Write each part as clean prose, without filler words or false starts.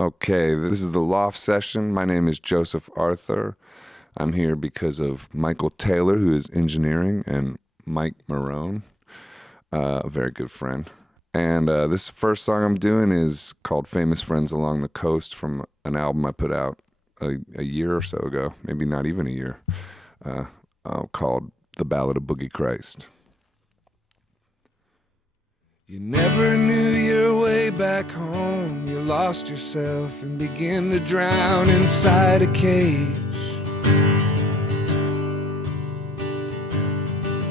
Okay, this is the Loft session. My name is Joseph Arthur. I'm here because of Michael Taylor, who is engineering, and Mike Marrone, a very good friend. And this first song I'm doing is called Famous Friends Along the Coast from an album I put out a year or so ago, maybe not even a year, called The Ballad of Boogie Christ. You never knew your way back home. You lost yourself and began to drown inside a cage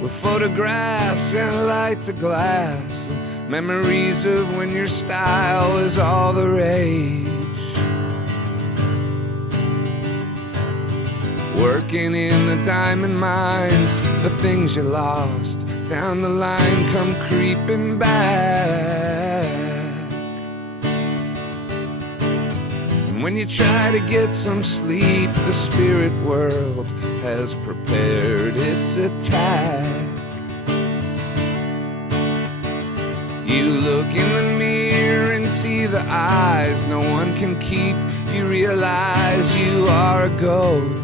with photographs and lights of glass and memories of when your style was all the rage. Working in the diamond mines, the things you lost down the line come creeping back. And when you try to get some sleep, the spirit world has prepared its attack. You look in the mirror and see the eyes no one can keep. You realize you are a ghost.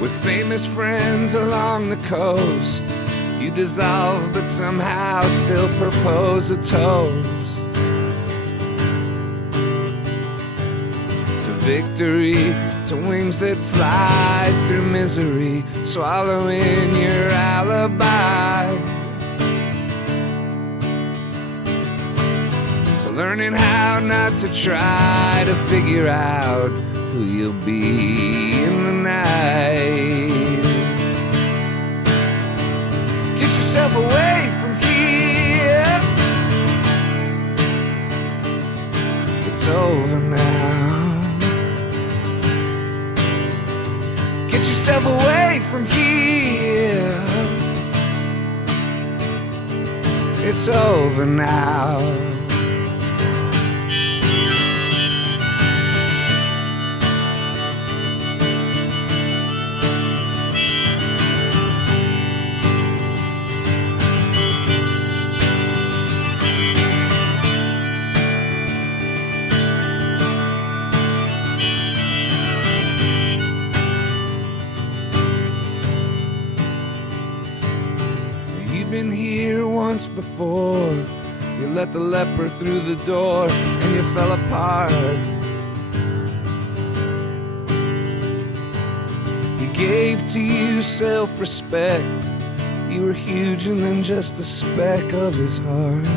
With famous friends along the coast, you dissolve but somehow still propose a toast to victory, to wings that fly through misery, swallowing your alibi, to learning how not to try to figure out who you'll be in the night. Get yourself away from here. It's over now. Get yourself away from here. It's over now. Been here once before. You let the leper through the door and you fell apart. He gave to you self-respect. You were huge and then just a speck of his heart.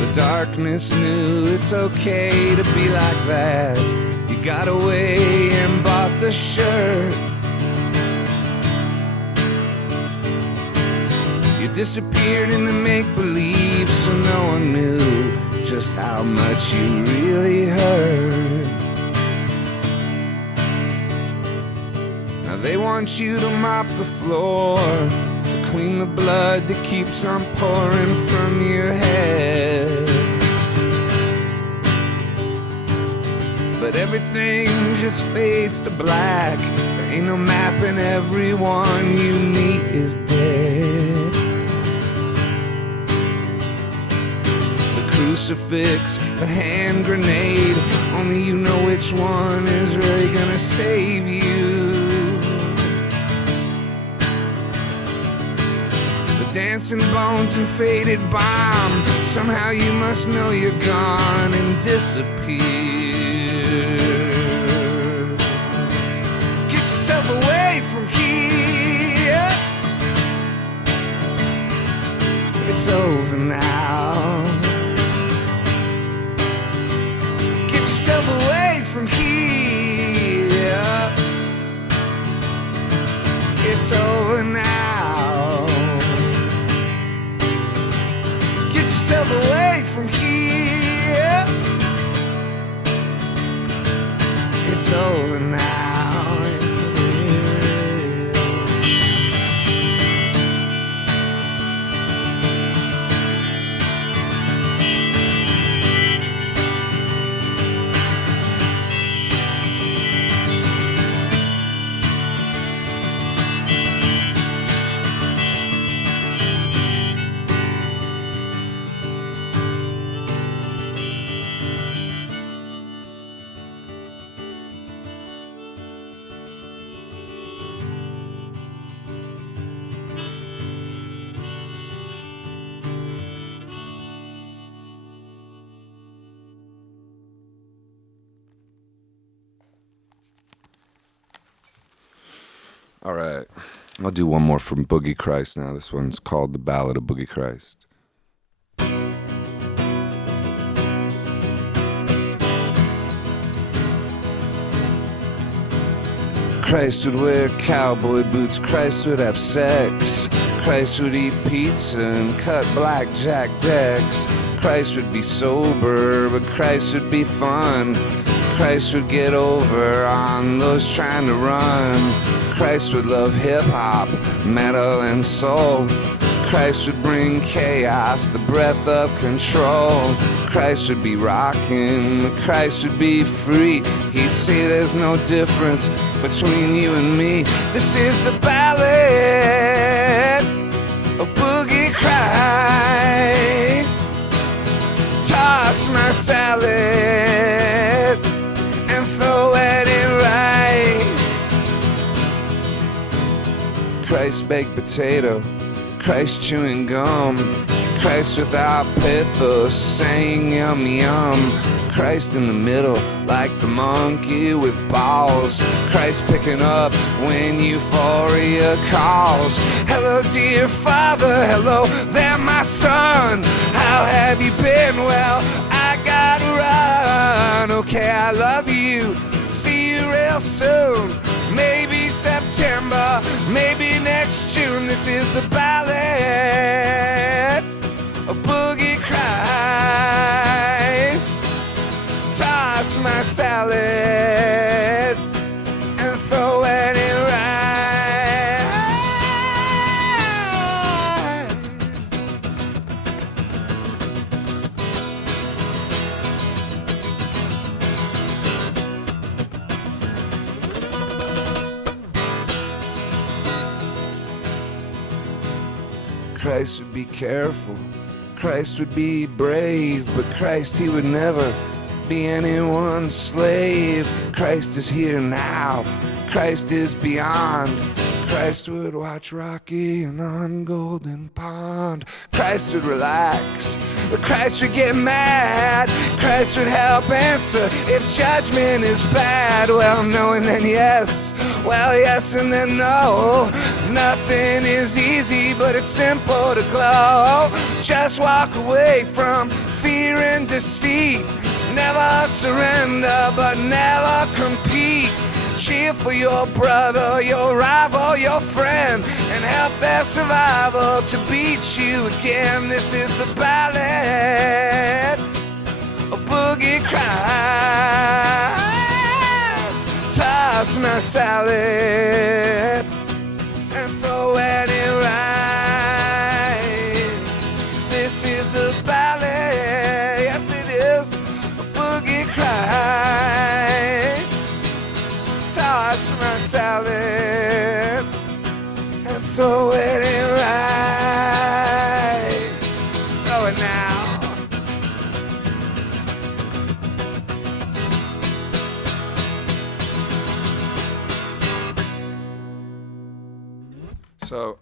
The darkness knew it's okay to be like that. You got away and bought the shirt. Disappeared in the make-believe so no one knew just how much you really hurt. Now they want you to mop the floor, to clean the blood that keeps on pouring from your head. But everything just fades to black. There ain't no map and everyone you meet is dead. Crucifix, a hand grenade, only you know which one is really gonna save you. The dancing bones and faded bomb, somehow you must know you're gone and disappear. Get yourself away from here. It's over now. Away from here. It's over now. Get yourself away from here. It's over now. All right. I'll do one more from Boogie Christ now. This one's called The Ballad of Boogie Christ. Christ would wear cowboy boots, Christ would have sex, Christ would eat pizza and cut blackjack decks, Christ would be sober, but Christ would be fun, Christ would get over on those trying to run, Christ would love hip-hop, metal and soul, Christ would bring chaos, the breath of control, Christ would be rockin', Christ would be free, he'd say there's no difference between you and me. This is the ballad of Boogie Christ. Toss my salad and throw it in rice. Christ baked potato, Christ chewing gum, Christ without pathos saying yum yum, Christ in the middle like the monkey with balls, Christ picking up when euphoria calls. Hello dear Father, hello there my son, how have you been? Well, I gotta run. Okay, I love you, see you real soon, maybe September, maybe next June. This is the ballad of Boogie Christ. Toss my salad and throw it in rice. Christ would be careful, Christ would be brave, but Christ, he would never be anyone's slave. Christ is here now, Christ is beyond. Christ would watch Rocky on Golden Pond. Christ would relax, but Christ would get mad. Christ would help answer if judgment is bad. Well, no and then yes, well, yes and then no. Nothing is easy, but it's simple to glow. Just walk away from fear and deceit. Never surrender, but never compete. Cheer for your brother, your rival, your friend, and help their survival to beat you again. This is the ballad of Boogie Christ. Toss my salad and throw it in rice. This is the ballad, yes it is, of Boogie Christ. Toss my salad and throw it in rice. Throw it now. So,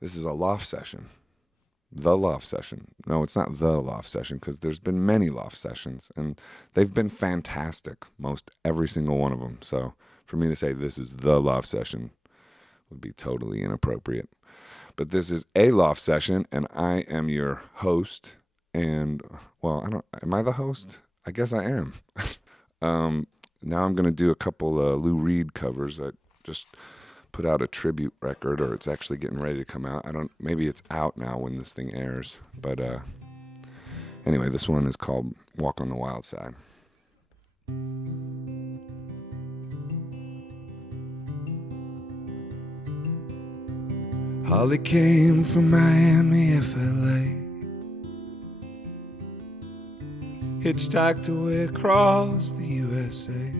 this is a loft session. The loft session. No, it's not the loft session because there's been many loft sessions and they've been fantastic, most every single one of them. So for me to say this is the loft session would be totally inappropriate. But this is a loft session and I am your host. And well, am I the host? I guess I am. Now I'm going to do a couple Lou Reed covers. I just put out a tribute record, or it's actually getting ready to come out. Maybe it's out now when this thing airs. But anyway, this one is called Walk on the Wild Side. Holly came from Miami, FLA. Hitchhiked away across the USA.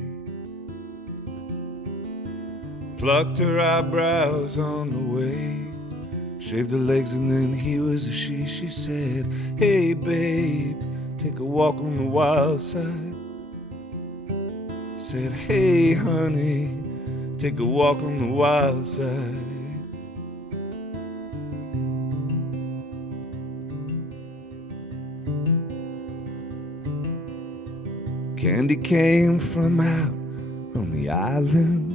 Plucked her eyebrows on the way. Shaved her legs and then he was a she. She said, hey babe, take a walk on the wild side. Said, hey honey, take a walk on the wild side. Candy came from out on the island.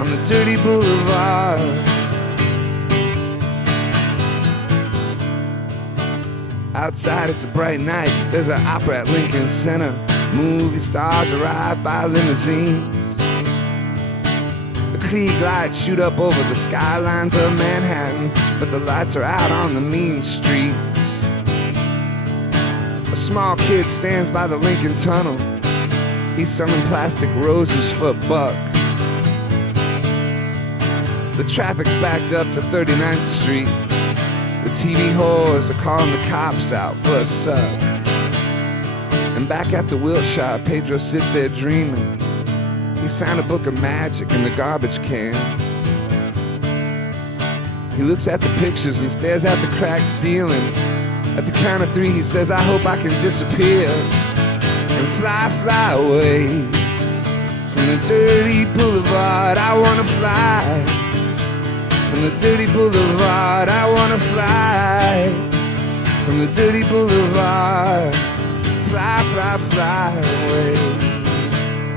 on the dirty boulevard. Outside it's a bright night, there's an opera at Lincoln Center. Movie stars arrive by limousines. The Klieg lights shoot up over the skylines of Manhattan, but the lights are out on the mean streets. A small kid stands by the Lincoln Tunnel. He's selling plastic roses for $1. The traffic's backed up to 39th Street. The TV whores are calling the cops out for a suck. And back at the Wilshire, Pedro sits there dreaming. He's found a book of magic in the garbage can. He looks at the pictures and stares at the cracked ceiling. At the count of 3 he says, I hope I can disappear and fly, fly away from the dirty boulevard. I wanna fly from the dirty boulevard. I wanna fly from the dirty boulevard. Fly, fly, fly away.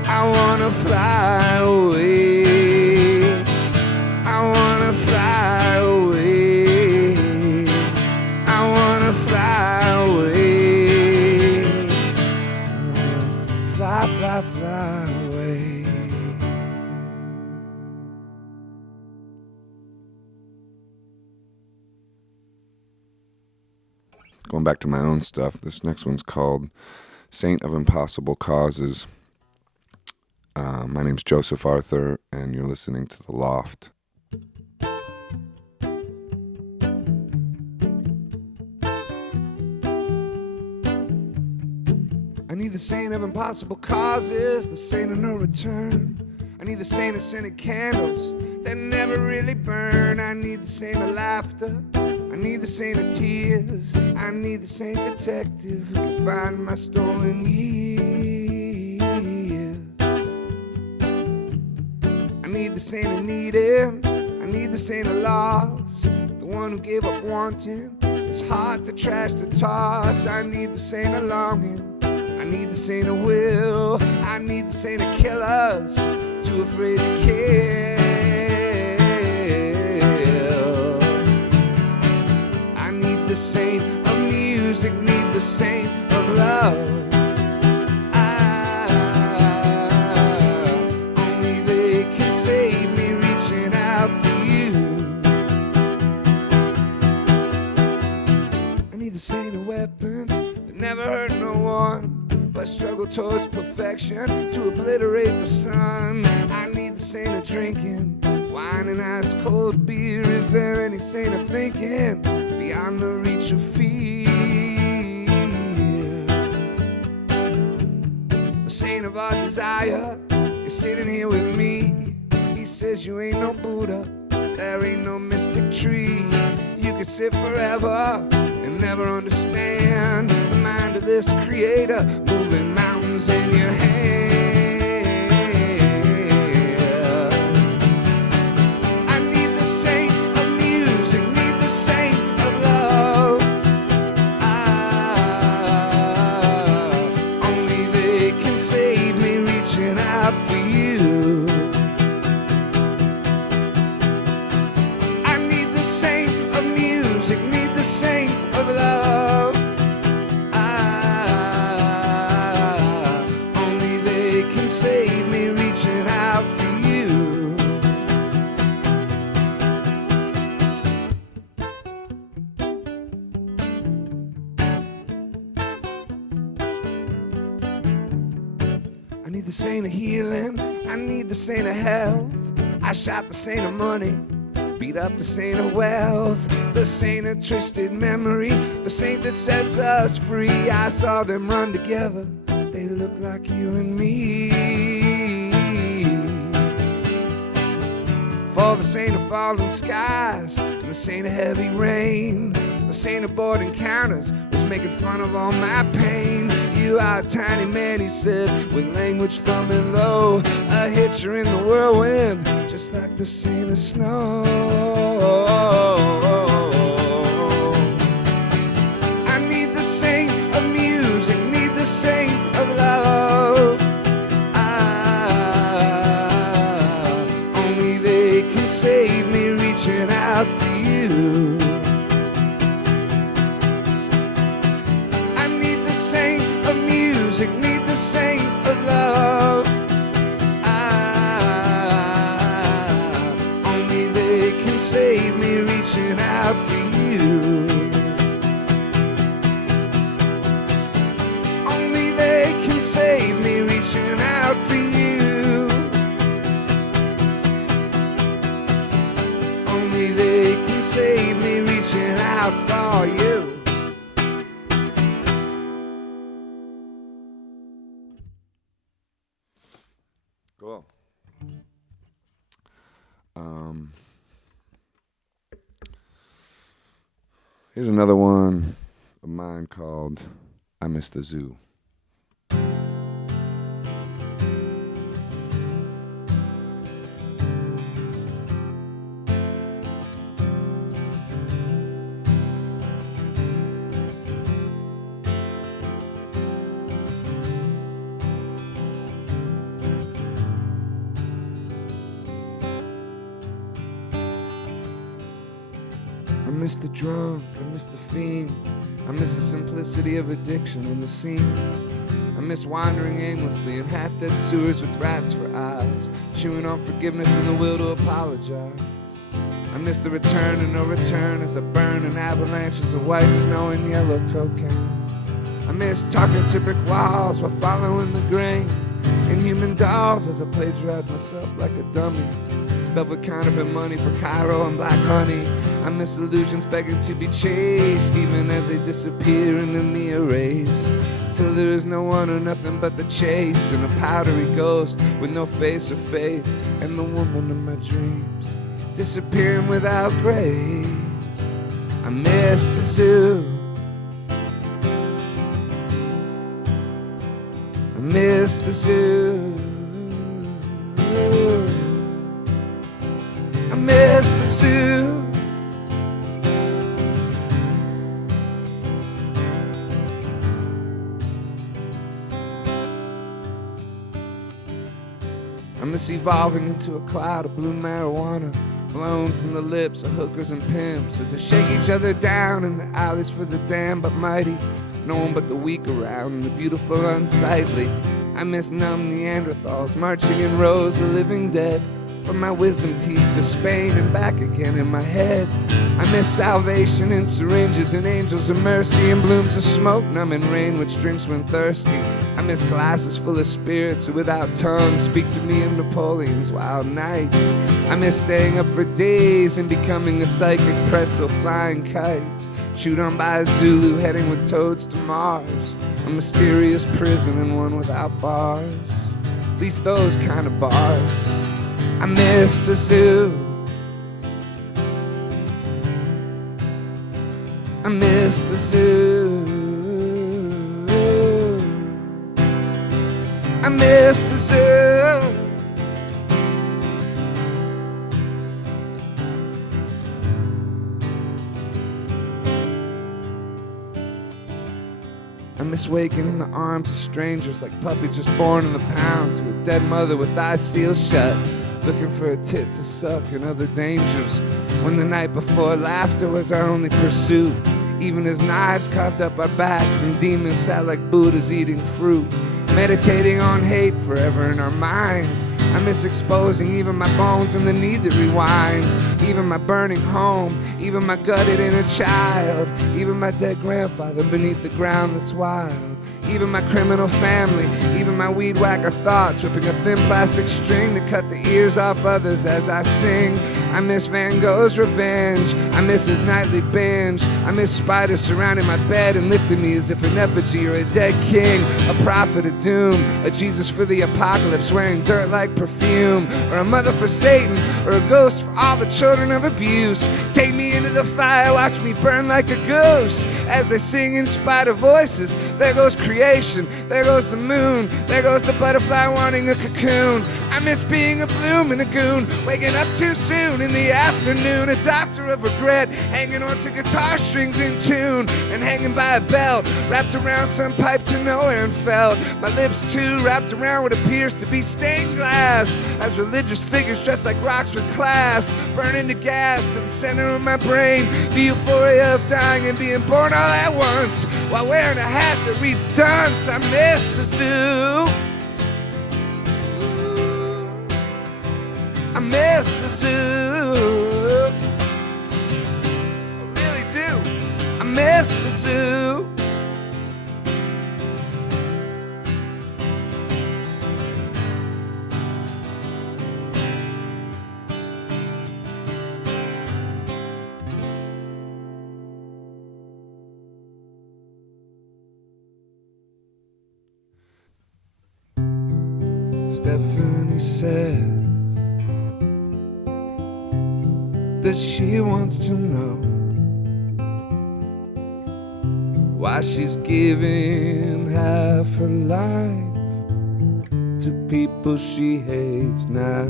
I wanna fly away. I wanna fly away. I wanna fly away. Fly, fly, fly away. Going back to my own stuff, this next one's called Saint of Impossible Causes. My name's Joseph Arthur, and you're listening to The Loft. I need the saint of impossible causes, the saint of no return. I need the saint of scented candles that never really burn. I need the saint of laughter. I need the saint of tears. I need the saint detective who can find my stolen years. I need the saint of needing. I need the saint of loss. The one who gave up wanting his heart to trash to toss. I need the saint of longing. I need the saint of will. I need the saint of killers too afraid to kill. I need the saint of music, need the saint of love. Only they can save me, reaching out for you. I need the saint of weapons that never hurt no one, but struggle towards perfection to obliterate the sun. I need the saint of drinking wine and ice cold beer. Is there any saint of thinking beyond the reach of fear? The saint of our desire is sitting here with me. He says you ain't no Buddha, there ain't no mystic tree. You can sit forever and never understand the mind of this creator, moving mountains in your hand. I need the saint of music, need the saint of love. Only they can save me, reaching out for you. I need the saint of music, need the saint of love. Only they can save me, reaching out for you. I need the saint of healing, I need the saint of health. I shot the saint of money, beat up the saint of wealth, the saint of twisted memory, the saint that sets us free. I saw them run together, they look like you and me. For the saint of falling skies, and the saint of heavy rain, the saint of board encounters was making fun of all my pain. You are a tiny man, he said, with language thumbing low, a hitcher in the whirlwind, just like the saint of snow. I need the saint of music, need the saint of love. Only out for you. Only they can save me, reaching out for you. Only they can save me, reaching out for you. Cool. Here's another one of mine called I Miss the Zoo. I miss the drunk, I miss the fiend, I miss the simplicity of addiction in the scene. I miss wandering aimlessly in half-dead sewers with rats for eyes, chewing on forgiveness and the will to apologize. I miss the return and no return as I burn in avalanches of white snow and yellow cocaine. I miss talking to brick walls while following the grain, and human dolls as I plagiarize myself like a dummy, stuffed with counterfeit money for Cairo and black honey. I miss illusions begging to be chased, even as they disappear into me erased, till there is no one or nothing but the chase, and a powdery ghost with no face or faith, and the woman of my dreams disappearing without grace. I miss the zoo. I miss the zoo. I miss the zoo. I miss evolving into a cloud of blue marijuana, blown from the lips of hookers and pimps as they shake each other down in the alleys for the damned but mighty, no one but the weak around and the beautiful unsightly. I miss numb Neanderthals marching in rows of living dead, from my wisdom teeth to Spain and back again in my head. I miss salvation in syringes and angels of mercy and blooms of smoke numbing rain which drinks when thirsty. I miss glasses full of spirits who without tongues speak to me in Napoleon's wild nights. I miss staying up for days and becoming a psychic pretzel flying kites, chewed on by a Zulu heading with toads to Mars, a mysterious prison and one without bars, at least those kind of bars. I miss the zoo. I miss the zoo. I miss the zoo. I miss waking in the arms of strangers like puppies just born in the pound to a dead mother with eyes sealed shut, looking for a tit to suck and other dangers, when the night before laughter was our only pursuit, even as knives carved up our backs and demons sat like Buddhas eating fruit, meditating on hate forever in our minds. I miss exposing even my bones and the knee that rewinds, even my burning home, even my gutted inner child, even my dead grandfather beneath the ground that's wild, even my criminal family, even my weed whacker thoughts, ripping a thin plastic string to cut the ears off others as I sing. I miss Van Gogh's revenge, I miss his nightly binge, I miss spiders surrounding my bed and lifting me as if an effigy or a dead king, a prophet of doom, a Jesus for the apocalypse wearing dirt like perfume, or a mother for Satan, or a ghost for all the children of abuse. Take me into the fire, watch me burn like a ghost as I sing in spite of voices. There goes creation, there goes the moon, there goes the butterfly wanting a cocoon. I miss being a bloom and a goon, waking up too soon in the afternoon, a doctor of regret, hanging onto guitar strings in tune, and hanging by a belt, wrapped around some pipe to nowhere and felt. My lips too, wrapped around what appears to be stained glass, as religious figures dressed like rocks with class, burn into gas to the center of my brain, the euphoria of dying and being born all at once, while wearing a hat that reads dunce. I miss the zoo. I miss the zoo. miss the zoo. Stephanie says that she wants to know why she's giving half her life to people she hates now.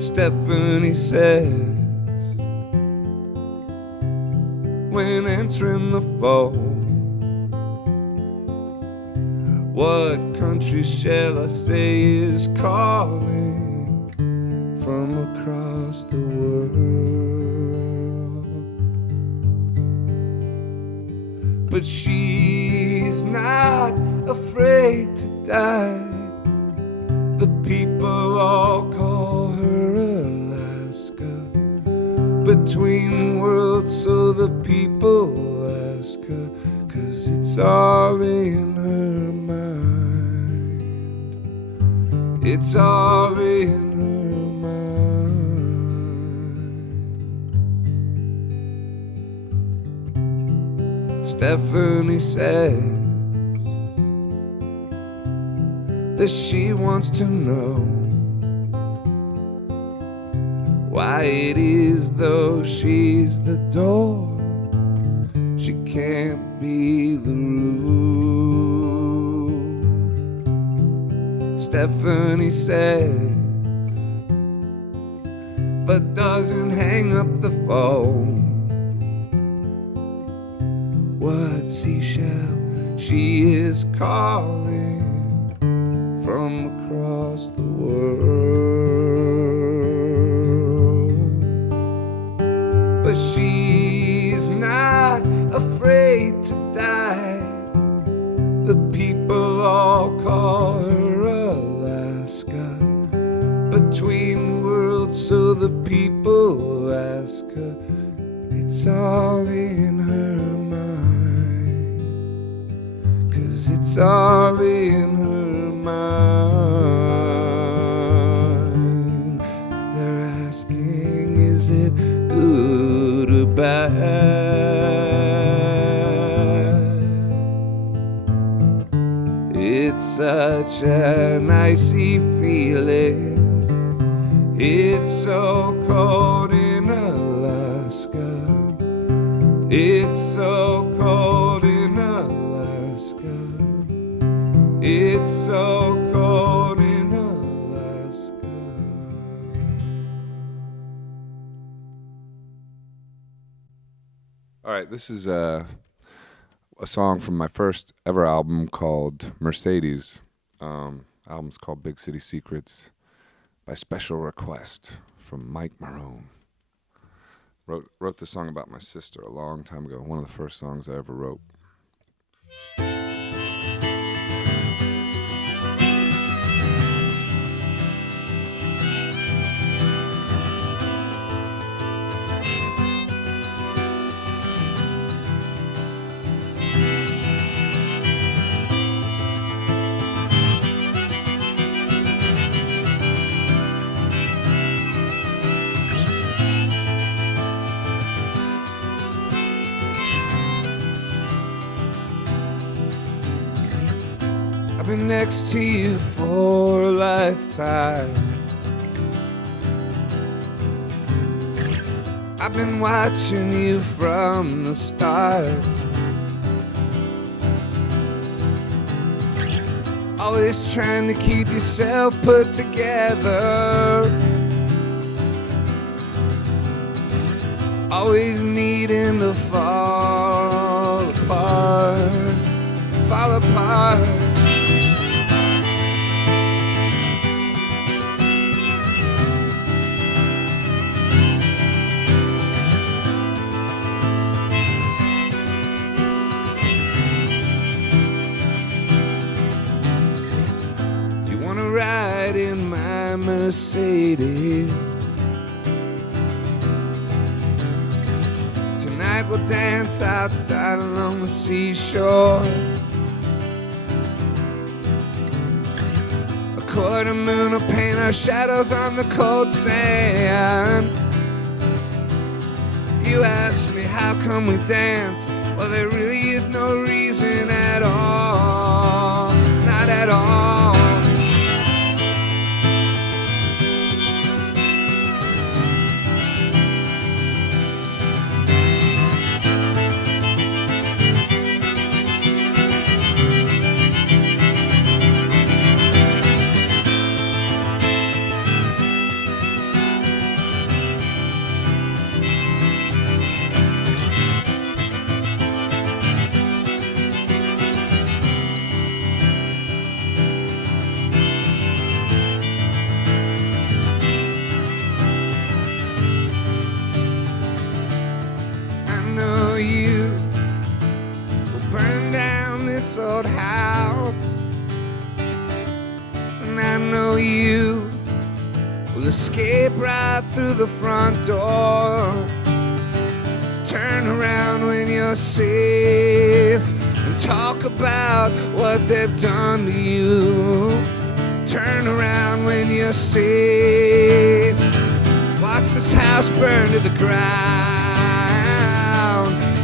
Stephanie says when answering the phone, what country shall I say is calling from across the world? But she's not afraid to die. The people all call her Alaska, between worlds, so the people ask her, 'cause it's all in her mind. It's all in her mind. Stephanie says that she wants to know why it is, though she's the door, she can't be the room. Stephanie says, but doesn't hang up the phone. What seashell she is calling from across the world. But she's not afraid to die. The people all call her Alaska, between worlds, so the people ask her. It's all in her mind, 'cause it's all in her mind. They're asking, is it good or bad? It's such an icy feeling. It's so cold in Alaska. It's so cold in Alaska. It's so cold in Alaska. All right, this is a song from my first ever album called Mercedes. Album's called Big City Secrets, by special request from Mike Marrone. Wrote this song about my sister a long time ago. One of the first songs I ever wrote. I've been next to you for a lifetime. I've been watching you from the start. Always trying to keep yourself put together. Always needing to fall apart. Fall apart. Ride in my Mercedes. we'll dance outside along the seashore. A quarter moon will paint our shadows on the cold sand. You asked me how come we dance. Well, there really is no reason at all. Not at all. Old house, and I know you will escape right through the front door. Turn around when you're safe and talk about what they've done to you. Turn around when you're safe. Watch this house burn to the ground.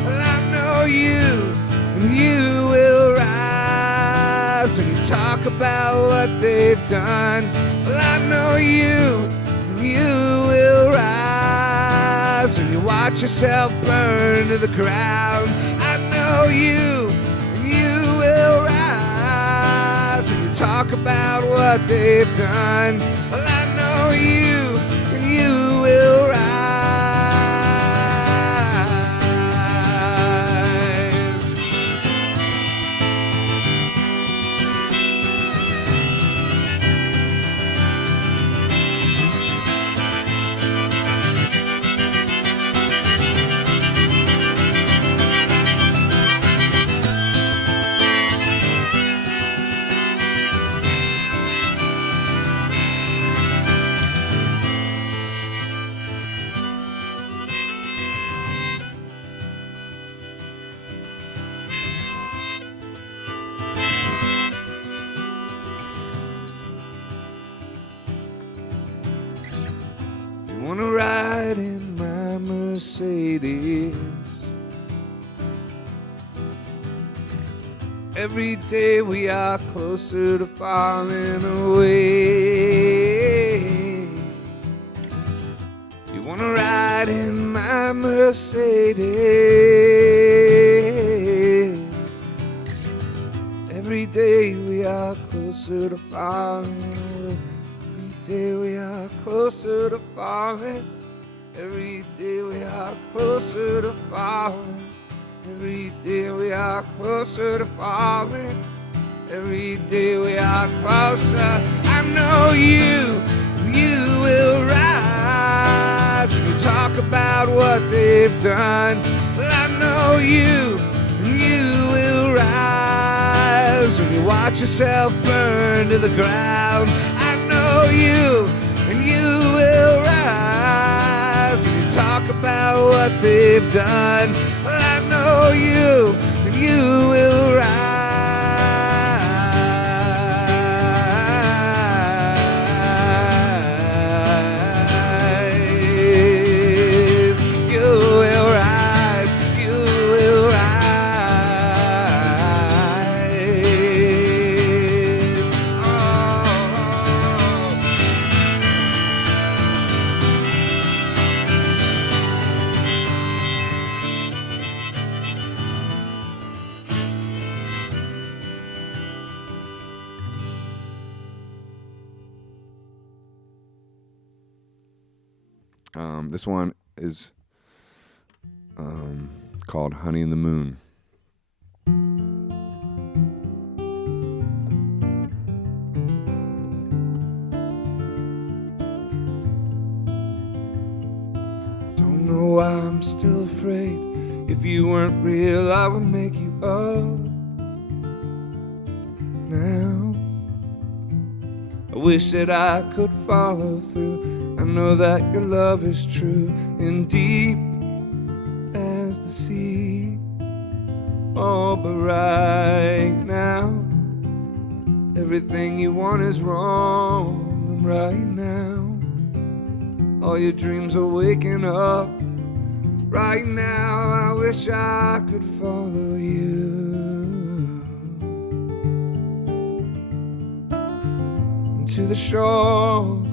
Well, I know you, and you will rise. And you talk about what they've done. Well, I know you, and you will rise. And you watch yourself burn to the ground. I know you, and you will rise. And you talk about what they've done. Well, I know you, and you will rise. Wanna ride in my Mercedes? Every day we are closer to falling away. You wanna ride in my Mercedes? Every day we are closer to falling away. Every day we are closer to falling. Every day we are closer to falling. Every day we are closer to falling. Every day we are closer. I know you will rise. And you talk about what they've done. Well, I know you will rise. And you watch yourself burn to the ground. I know you will rise. And you talk about what they've done. Well, I know you will rise. You will rise. You will rise. Oh. This one is called Honey in the Moon. Don't know why I'm still afraid. If you weren't real, I would make you up now. I wish that I could follow through. I know that your love is true and deep and as the sea. Oh, but right now, everything you want is wrong. Right now, all your dreams are waking up. Right now, I wish I could follow you to the shores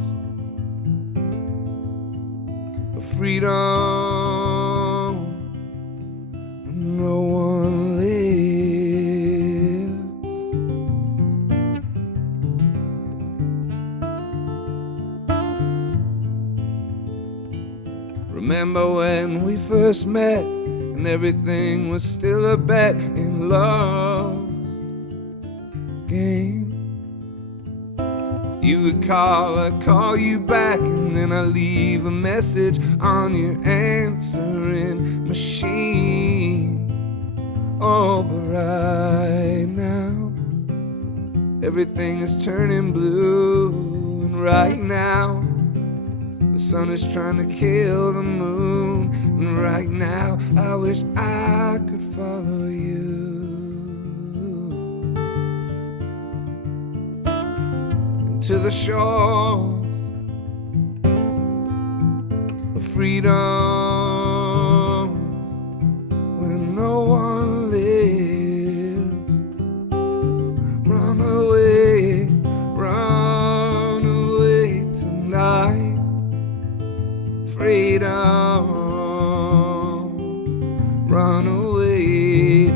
of freedom. No one lives. Remember when we first met and everything was still a bet in love's game? You would call, I'd call you back, and then I'd leave a message on your answering machine. Oh, but right now, everything is turning blue. And right now, the sun is trying to kill the moon. And right now, I wish I could follow you to the shore of freedom where no one lives. Run away tonight. Freedom, run away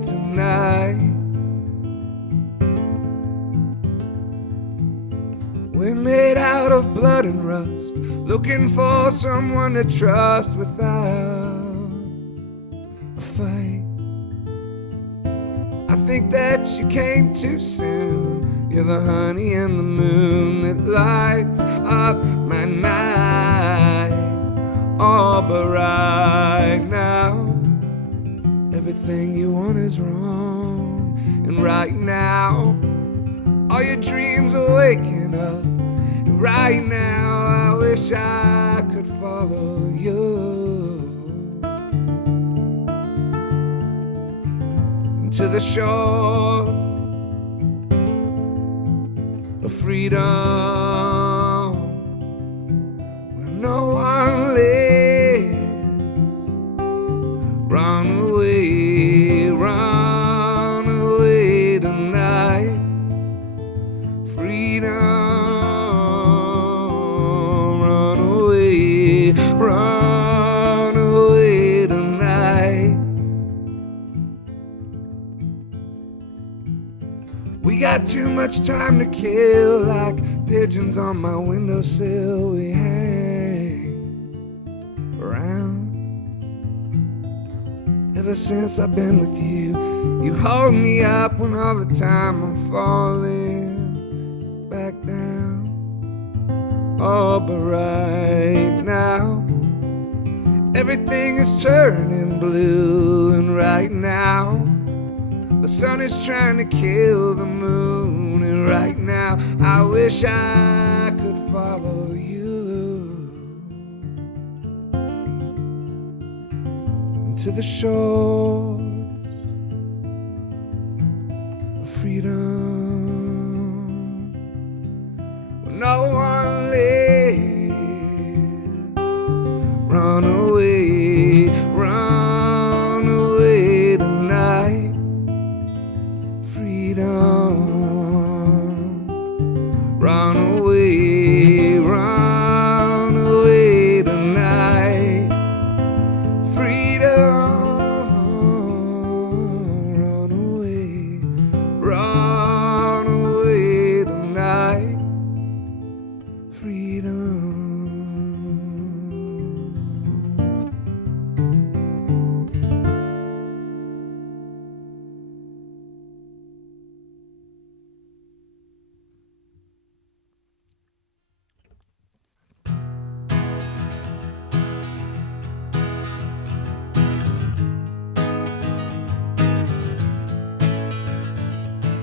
tonight. We're made out of blood and rust, looking for someone to trust without a fight. I think that you came too soon. You're the honey and the moon that lights up my night. Oh, but right now, everything you want is wrong. And right now, all your dreams are waking up. And right now, I wish I could follow you to the shores of freedom where no one lives. Run away tonight. Freedom, run away tonight. We got too much time to kill, like pigeons on my windowsill. We hang around. Ever since I've been with you, you hold me up when all the time I'm falling back down. Oh, but right now, everything is turning blue. And right now, the sun is trying to kill the moon. And right now, I wish I could follow you to the shores of freedom where no one lives. Run away tonight. Freedom, run away tonight. Freedom, run away tonight. Freedom.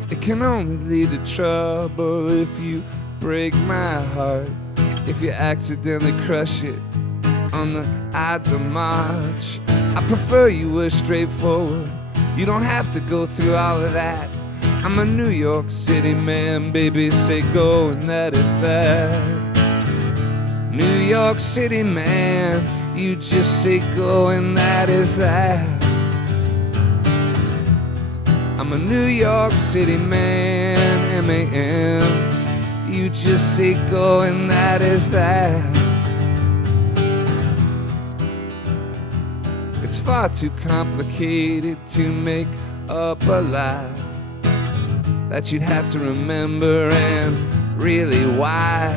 It can only lead to trouble if you break my heart. If you accidentally crush it, on the Ides of March. I prefer you were straightforward. You don't have to go through all of that. I'm a New York City man, baby, say go and that is that. New York City man, you just say go and that is that. I'm a New York City man, M-A-N. You just say go and that is that. It's far too complicated to make up a lie that you'd have to remember, and really why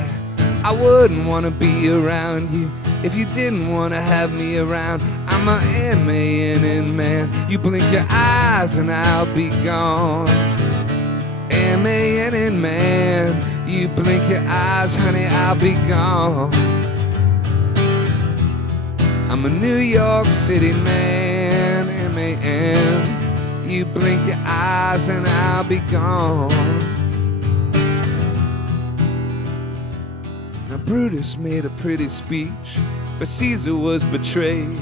I wouldn't want to be around you if you didn't want to have me around. I'm a M-A-N-N man. You blink your eyes and I'll be gone. M-A-N-N man. You blink your eyes, honey, I'll be gone. I'm a New York City man, M-A-N. You blink your eyes and I'll be gone. Now Brutus made a pretty speech, but Caesar was betrayed.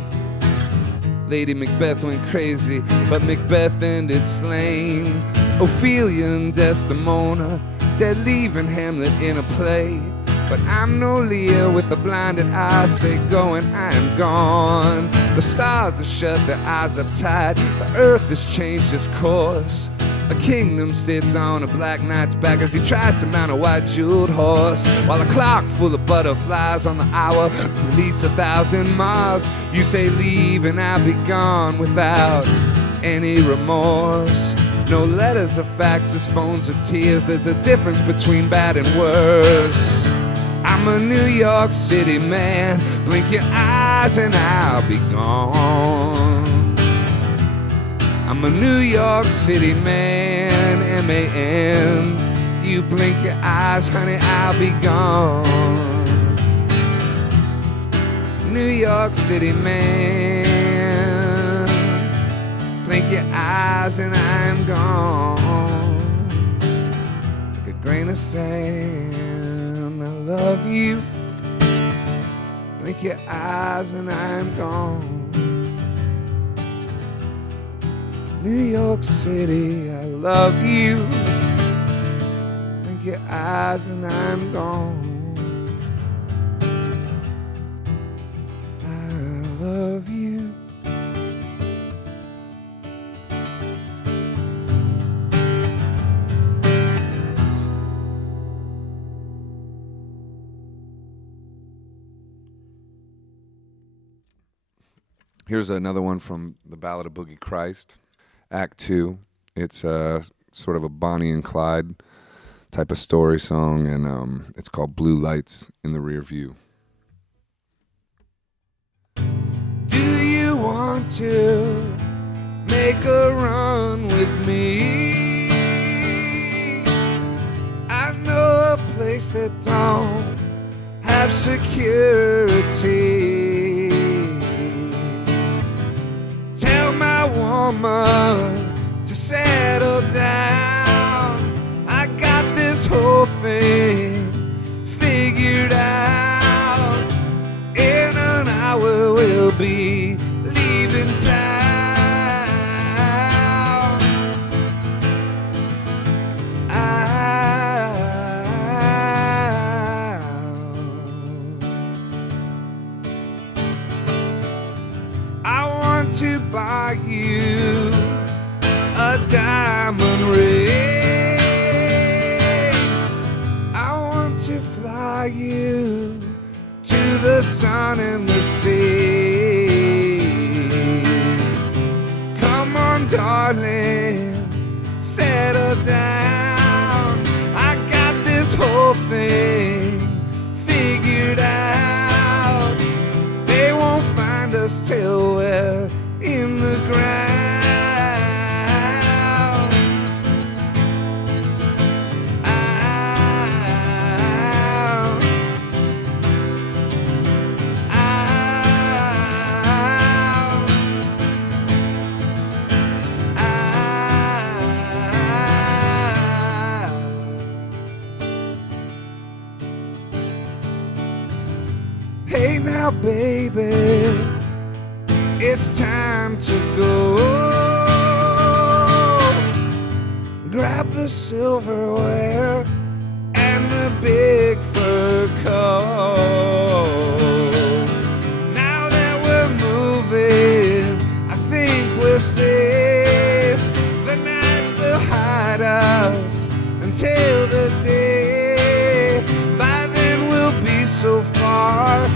Lady Macbeth went crazy, but Macbeth ended slain. Ophelia and Desdemona, dead leaving Hamlet in a play. But I'm no Lear with a blinded eye, say go and I am gone. The stars have shut their eyes up tight, the earth has changed its course. A kingdom sits on a black knight's back as he tries to mount a white jeweled horse, while a clock full of butterflies on the hour release 1,000 miles. You say leave and I'll be gone without any remorse. No letters or faxes, phones or tears, there's a difference between bad and worse. I'm a New York City man, blink your eyes and I'll be gone. I'm a New York City man, M-A-N. You blink your eyes, honey, I'll be gone. New York City man, blink your eyes and I'm gone. Like a grain of sand, I love you. Blink your eyes and I'm gone. New York City, I love you. Blink your eyes and I'm gone. I love you. Here's another one from the Ballad of Boogie Christ, Act 2. It's sort of a Bonnie and Clyde type of story song, and it's called Blue Lights in the Rear View. Do you want to make a run with me? I know a place that don't have security. Tell my woman to settle down. I got this whole thing figured out. In an hour we'll be leaving town. I want to buy you a diamond ring. I want to fly you to the sun and the sea. Come on, darling, settle down. I got this whole thing figured out. They won't find us till we're in the ground. Hey now, baby, it's time to go. Grab the silverware and the big fur coat. Now that we're moving, I think we're safe. The night will hide us until the day. By then we'll be so far away.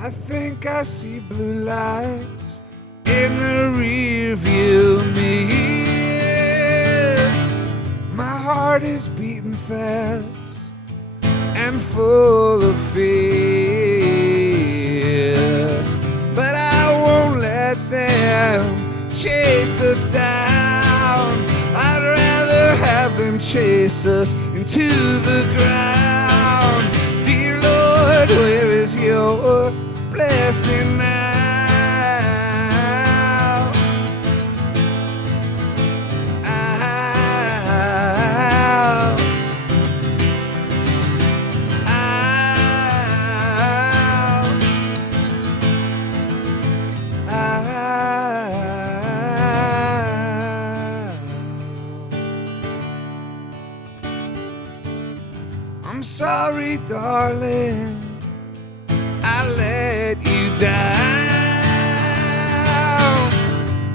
I think I see blue lights in the rearview mirror. My heart is beating fast and full of fear, but I won't let them chase us down. I'd rather have them chase us into the ground. Dear Lord, where is your blessing now? I'm sorry, darling, I let you down.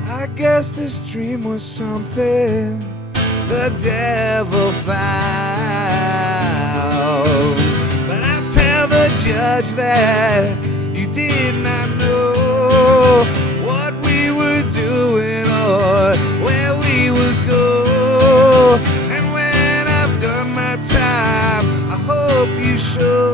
I guess this dream was something the devil found. But I'll tell the judge that you did not know what we were doing or where we would go. And when I've done my time, I hope you show.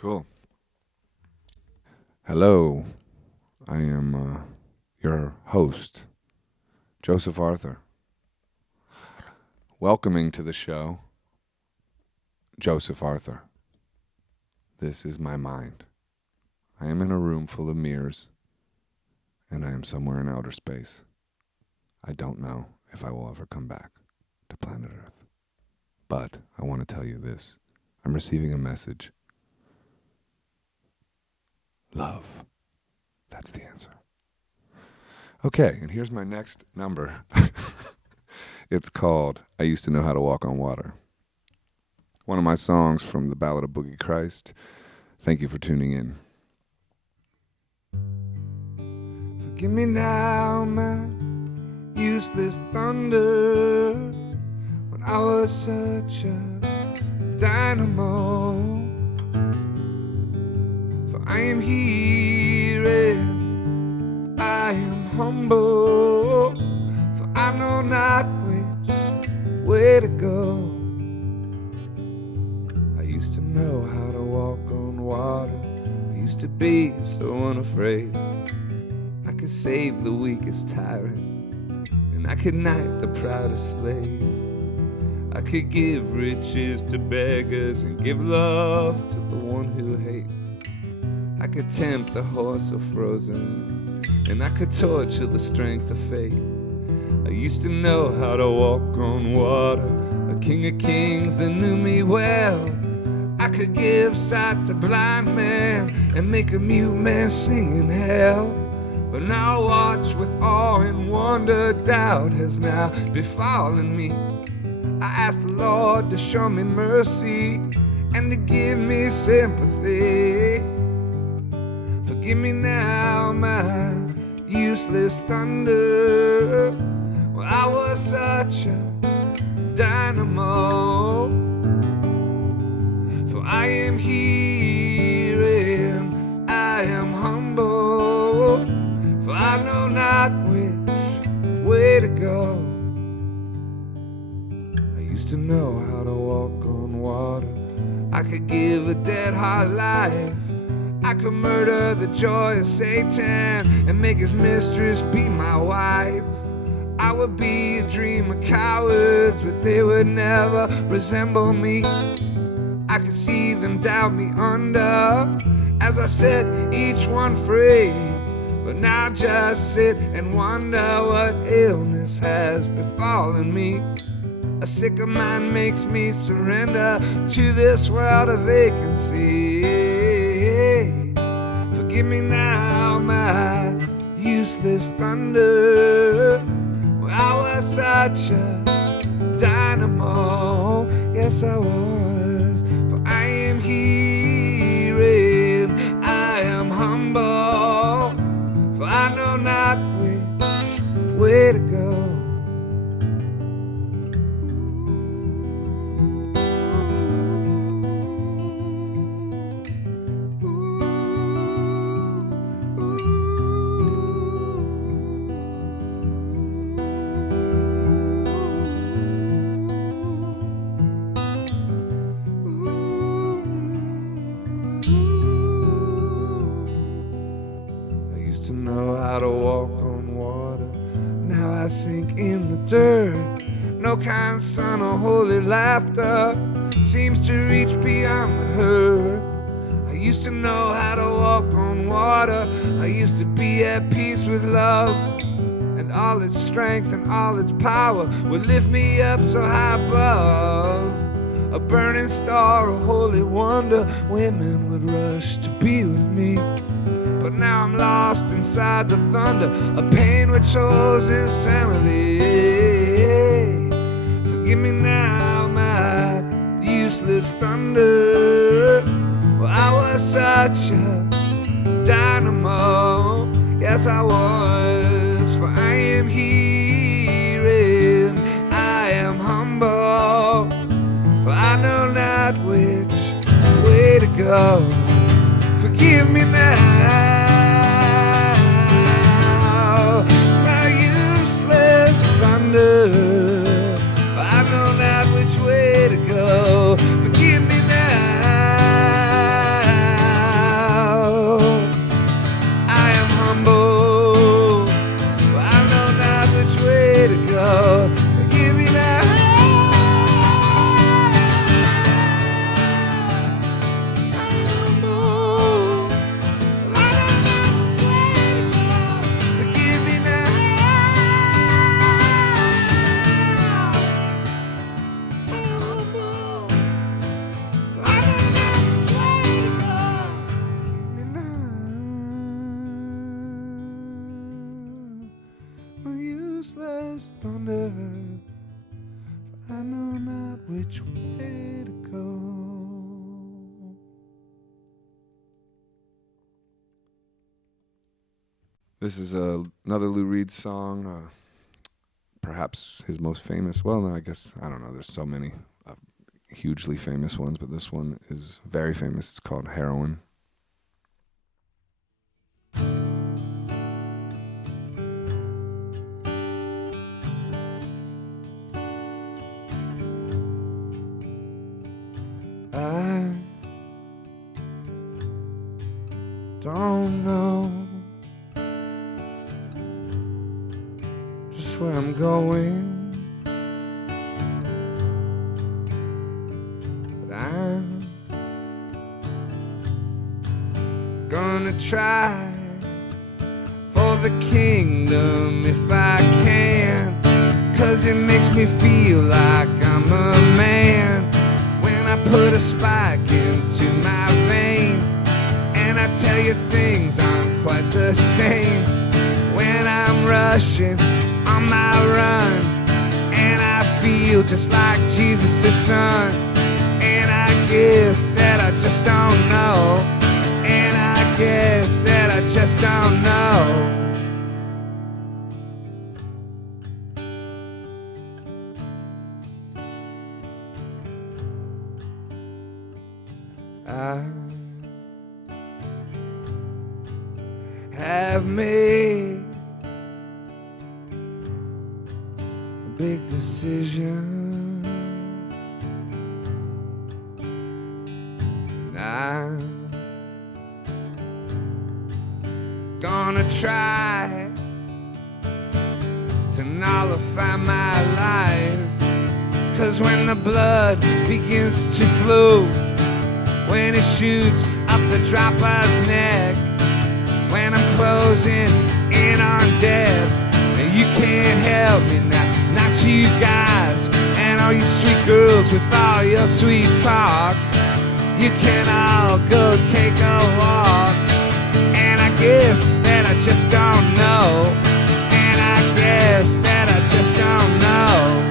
Cool. Hello, I am your host, Joseph Arthur. Welcoming to the show, Joseph Arthur. This is my mind. I am in a room full of mirrors, and I am somewhere in outer space. I don't know if I will ever come back to planet Earth. But I want to tell you this. I'm receiving a message. Love. That's the answer. Okay, and here's my next number. It's called I Used to Know How to Walk on Water. One of my songs from the Ballad of Boogie Christ. Thank you for tuning in. Forgive me now, my useless thunder, when I was such a dynamo. For I am here and I am humble, for I know not which way to go. I used to know how to walk on water, I used to be so unafraid. I could save the weakest tyrant, and I could knight the proudest slave. I could give riches to beggars and give love to the one who hates. I could tempt a horse of frozen, and I could torture the strength of fate. I used to know how to walk on water, a king of kings that knew me well. I could give sight to blind man and make a mute man sing in hell. But now watch with awe and wonder, doubt has now befallen me. I ask the Lord to show me mercy and to give me sympathy. Forgive me now, my useless thunder, well, I was such a dynamo. For I am here and I am humble, for I know not which way to go. I used to know how to walk on water, I could give a dead heart life. I could murder the joy of Satan and make his mistress be my wife. I would be a dream of cowards, but they would never resemble me. I could see them doubt me under as I set each one free. But now just sit and wonder what illness has befallen me. A sicker mind makes me surrender to this world of vacancy. Forgive me now, my useless thunder, well, I was such a dynamo. Yes, I was, for I am here and I am humble, for I know not which way to go. Sink in the dirt. No kind sun or holy laughter seems to reach beyond the hurt. I used to know how to walk on water, I used to be at peace with love, and all its strength and all its power would lift me up so high above. A burning star, a holy wonder, women would rush to be with me. But now I'm lost inside the thunder, a pain which holds insanity. Forgive me now, my useless thunder, well, I was such a dynamo. Yes, I was, for I am here and I am humble, for I know not which way to go. Forgive me now, my useless thunder, I know not which way to go. Forgive me now, I am humble, I know not which way to go. Forgive me now. Thunder, for I know not which way to go. This is another Lou Reed song, perhaps his most famous. Well, no, I guess, I don't know. There's so many hugely famous ones, but this one is very famous. It's called Heroin. I don't know just where I'm going, but I'm gonna try for the kingdom if I can, 'cause it makes me feel like I'm a man when I put a spike into my vein. And I tell you things aren't quite the same when I'm rushing on my run, and I feel just like Jesus' son. And I guess that I just don't know, and I guess that I just don't know. I have made a big decision, and I'm gonna try to nullify my life, 'cause when the blood begins to flow, when it shoots up the dropper's neck, when I'm closing in on death, you can't help me now, not you guys, and all you sweet girls with all your sweet talk. You can all go take a walk, and I guess that I just don't know, and I guess that I just don't know.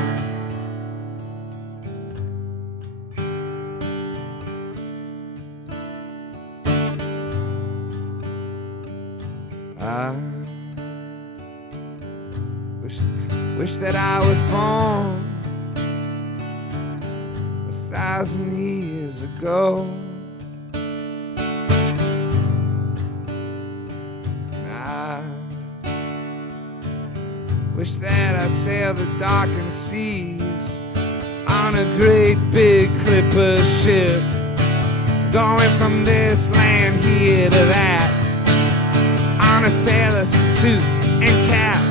I wish that I was born 1,000 years ago. I wish that I'd sail the darkened seas on a great big clipper ship, going from this land here to that, on a sailor's suit and cap,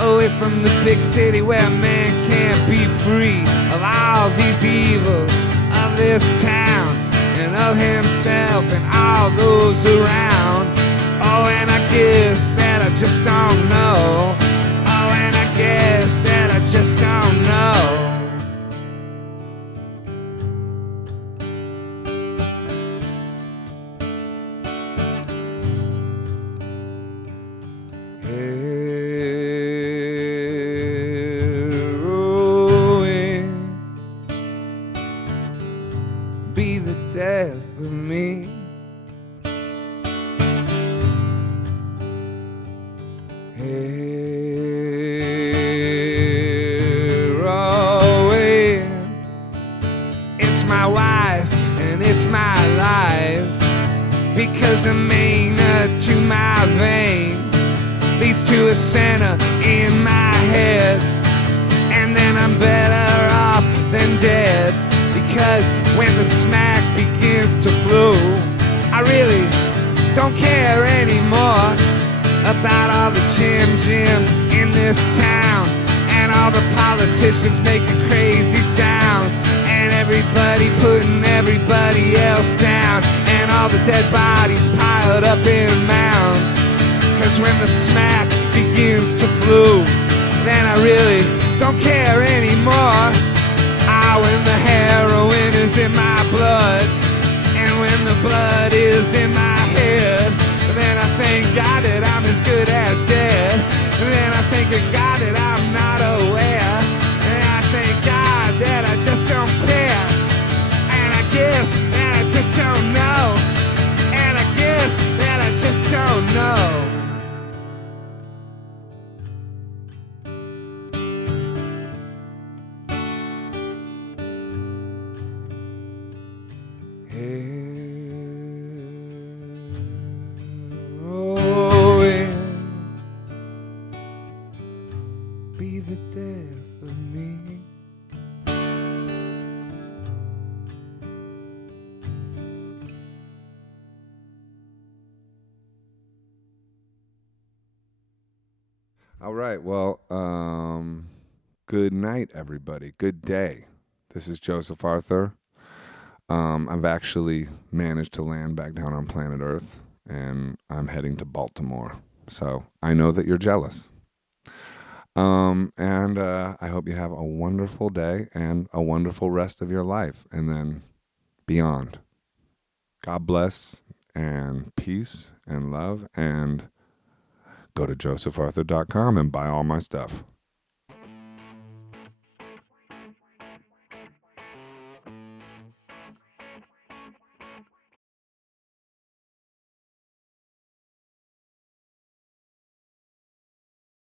away from the big city where man can't be free of all these evils of this town and of himself and all those around. Oh, and I guess that I just don't know. Oh, and I guess that I just don't know. Be the death of me. Heroin, it's my wife and it's my life, because a mainer to my vein leads to a center in my head, and then I'm better off than dead, because when the smack begins to flow, I really don't care anymore about all the Jims in this town, and all the politicians making crazy sounds, and everybody putting everybody else down, and all the dead bodies piled up in mounds. 'Cause when the smack begins to flow, then I really don't care anymore. When the heroin is in my blood, and when the blood is in my head, then I thank God that I'm as good as dead. And then I thank God that I'm not aware, and I thank God that I just don't care. And I guess that I just don't know, and I guess that I just don't know. be the death of me. All right, well, good night, everybody. Good day. This is Joseph Arthur. I've actually managed to land back down on planet Earth, and I'm heading to Baltimore. So I know that you're jealous. And I hope you have a wonderful day and a wonderful rest of your life, and then beyond. God bless, and peace, and love, and go to josepharthur.com and buy all my stuff.